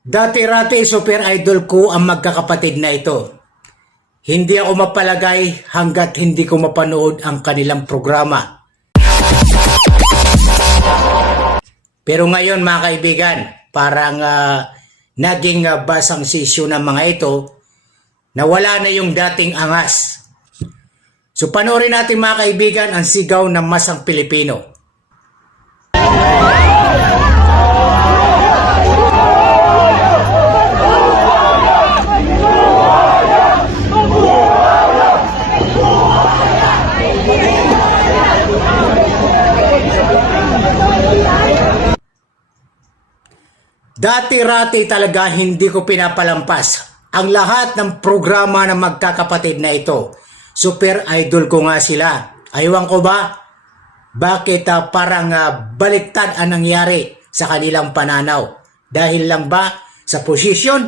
Dati-rati super idol ko ang magkakapatid na ito. Hindi ako mapalagay hanggat hindi ko mapanood ang kanilang programa. Pero ngayon mga kaibigan, parang naging basang sisyo ng mga ito na wala na yung dating angas. So panoorin natin mga kaibigan ang sigaw ng masang Pilipino. Dati-rati talaga hindi ko pinapalampas ang lahat ng programa ng magkakapatid na ito. Super idol ko nga sila. Aywan ko ba? Bakit parang baliktad ang nangyari sa kanilang pananaw? Dahil lang ba sa posisyon?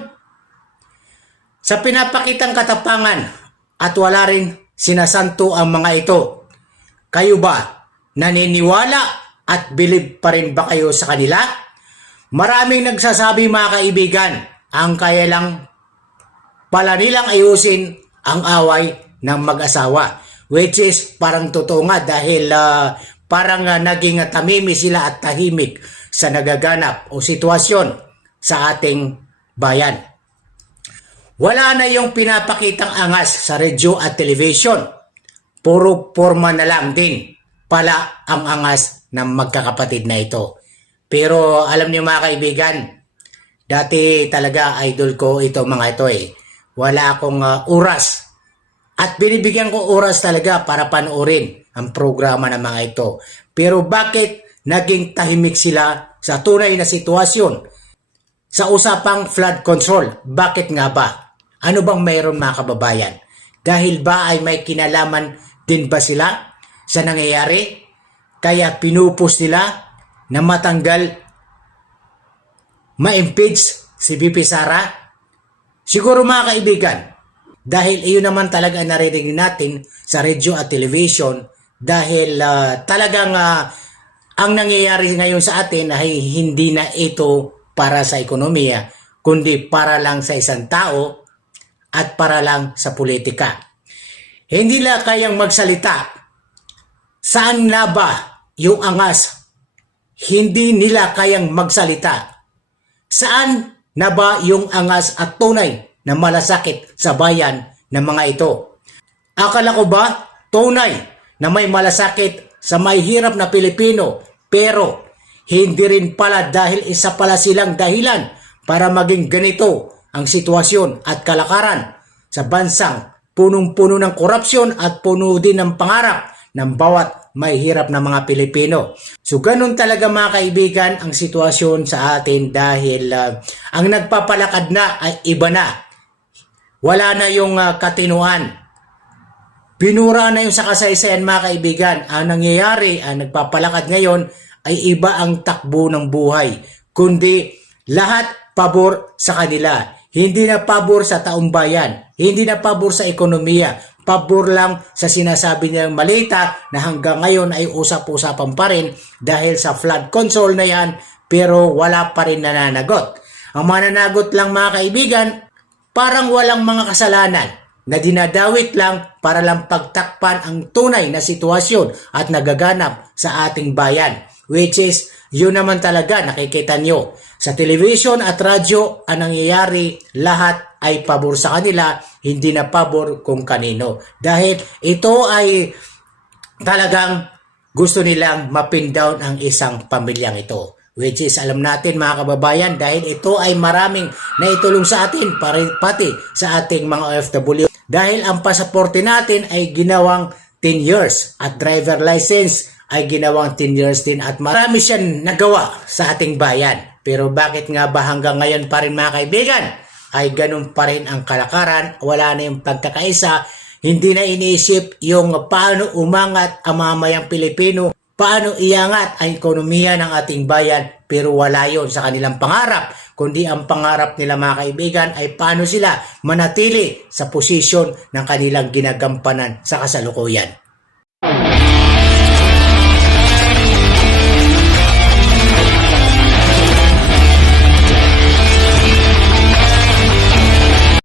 Sa pinapakitang katapangan at wala rin sinasanto ang mga ito. Kayo ba naniniwala at believe pa rin ba kayo sa kanila? Maraming nagsasabi mga kaibigan, ang kaya lang pala nilang ayusin ang away ng mag-asawa. Which is parang totoo nga dahil parang naging tamimi sila at tahimik sa nagaganap o sitwasyon sa ating bayan. Wala na yung pinapakitang angas sa radyo at television. Puro forma na lang din pala ang angas ng magkakapatid na ito. Pero alam niyo mga kaibigan, dati talaga idol ko ito mga ito eh. Wala akong oras. At binibigyan ko oras talaga para panoorin ang programa ng mga ito. Pero bakit naging tahimik sila sa tunay na sitwasyon? Sa usapang flood control, bakit nga ba? Ano bang mayroon mga kababayan? Dahil ba ay may kinalaman din ba sila sa nangyayari? Kaya pinupus nila na matanggal, ma-impeach si VP Sara? Siguro mga kaibigan, dahil iyon naman talaga naririnig natin sa radyo at television dahil talagang ang nangyayari ngayon sa atin ay hindi na ito para sa ekonomiya, kundi para lang sa isang tao at para lang sa politika. Hindi nila kayang magsalita. Saan na ba yung angas? Hindi nila kayang magsalita. Saan na ba yung angas at tunay na malasakit sa bayan ng mga ito? Akala ko ba tunay na may malasakit sa may hirap na Pilipino, pero hindi rin pala dahil isa pala silang dahilan para maging ganito ang sitwasyon at kalakaran sa bansang punong-puno ng korupsyon at puno din ng pangarap ng bawat may hirap na mga Pilipino. So ganun talaga mga kaibigan ang sitwasyon sa atin dahil ang nagpapalakad na ay iba na. Wala na yung katinuan. Binura na yung sa kasaysayan mga kaibigan. Ang nangyayari, ang nagpapalakad ngayon ay iba ang takbo ng buhay. Kundi lahat pabor sa kanila. Hindi na pabor sa taong bayan. Hindi na pabor sa ekonomiya. Pabor lang sa sinasabi nilang malita na hanggang ngayon ay usap-usapan pa rin dahil sa flood control na yan, pero wala pa rin nananagot. Ang mananagot lang mga kaibigan, parang walang mga kasalanan na dinadawit lang para lang pagtakpan ang tunay na sitwasyon at nagaganap sa ating bayan. Which is, yun naman talaga nakikita nyo. Sa television at radyo, ang nangyayari, lahat ay pabor sa kanila, hindi na pabor kung kanino. Dahil ito ay talagang gusto nilang mapin down ang isang pamilyang ito. Which is alam natin mga kababayan dahil ito ay maraming naitulong sa atin pati sa ating mga OFW. Dahil ang pasaporte natin ay ginawang 10 years at driver license ay ginawang 10 years din at marami siyang nagawa sa ating bayan. Pero bakit nga ba hanggang ngayon pa rin mga kaibigan ay ganun pa rin ang kalakaran, wala na yung pagkakaisa, hindi na iniisip yung paano umangat ang mamayang Pilipino, paano iangat ang ekonomiya ng ating bayan, pero wala yon sa kanilang pangarap, kundi ang pangarap nila mga kaibigan ay paano sila manatili sa posisyon ng kanilang ginagampanan sa kasalukuyan.